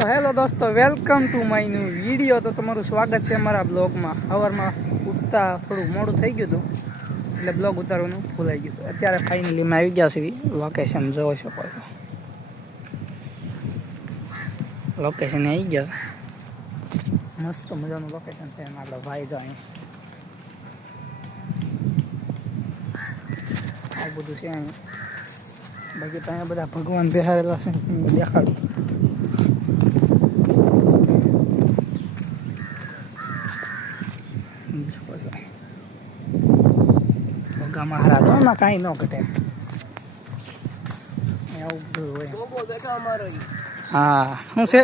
તો હેલો દોસ્તો, welcome to my new video. તો તમારું સ્વાગત છે અમારા બ્લોગમાં. સવારમાં ઉઠતા થોડું મોડું થઈ ગયું હતું એટલે બ્લોગ ઉતારવાનું ભૂલાઈ ગયું હતું. અત્યારે ફાઇનલી મેં આવી ગયા છે. લોકેશન જોઈ શકો છો. લોકેશન આવી ગયા, મસ્ત મજાનું લોકેશન છે. આપણા ભાઈ તો અહીં આવું બધું છે અહીંયા. બાકી તો અહીંયા બધા ભગવાન બેહારેલા છે, દેખાડું. મહારાજ એમાં કાંઈ ન ઘટે, એવું બધું હોય. હા, શું છે?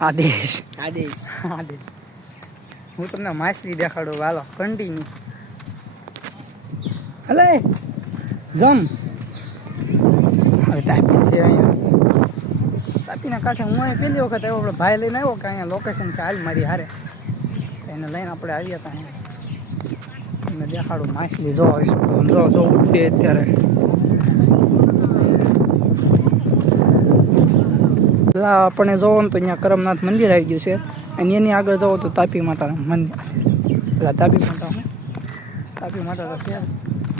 આદેશ. હું તમને માછલી દેખાડું. વાલો કન્ટિન્યુ હલે જમ. હવે તાપી છે અહીંયા. તાપીના કાંઠે હું અહીં પહેલી વખત આવ્યો. આપણે ભાઈ લઈને આવ્યો કે અહીંયા લોકેશન છે, હાલ મારી હારે. એને લઈને આપણે આવ્યા હતા. તમને દેખાડું માછલી જો ઉડતી અત્યારે. આપણે જોવો ને તો અહીંયા કરમનાથ મંદિર આવી ગયું છે, અને એની આગળ જવો તો તાપી માતાનું મંદિર. પેલા તાપી માતા તો છે,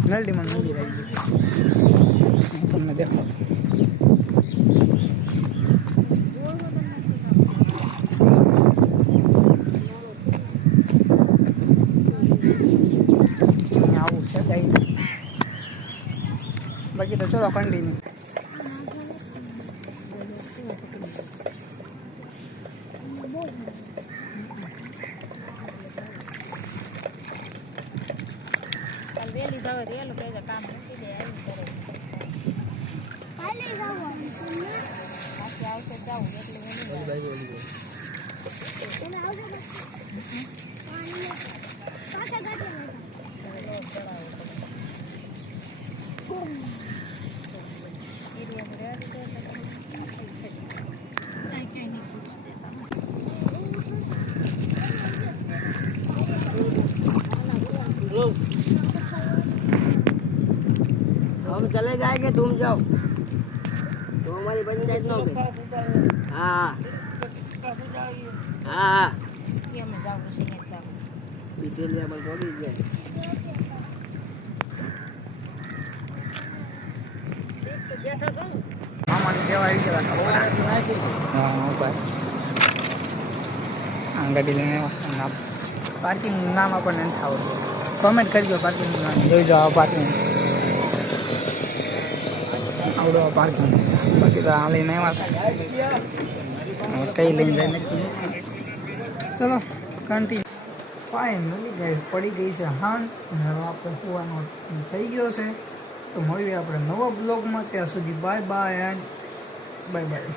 નરડીમાં મંદિર આવી ગયું છે. તમને દેખાડું. આવું છે કઈ. બાકી તો ચલો કન્ટિન્યુ. વેલી જાવ રેલું કઈ કામ નથી દે આવી કરે પાલી જાવ પાછી આવશે જાવ એટલે એને આવજો પાણી પાછા ગાડી हम चले जाएंगे, तुम जाओ, तो हमारी पंचायत नो गई. हाँ हाँ અમે જાવ છે ને જાવ बिजली पर पड़ी गए. મામાની સેવા આવી ગયા. હા ભાઈ, આ ગાડી લઈને આવ્યા. પાર્કિંગનું નામ આપણને નથી આવડતું. કોમેન્ટ કરજો પાર્કિંગનું નામ. જોઈ જાઓ પાર્કિંગ. આવડો પાર્કિંગ છે. બાકી તો આ લઈને આવ્યા. કઈ લઈને જાય નક્કી નથી. ચલો કન્ટિન્યુ. ફાઇનલી ગાઈસ પડી ગઈ છે હાંડ, અને હવે આપણે સુવાનો થઈ ગયો છે. તો મળીએ આપણે નવા બ્લોગમાં. ત્યાં સુધી bye bye and bye bye.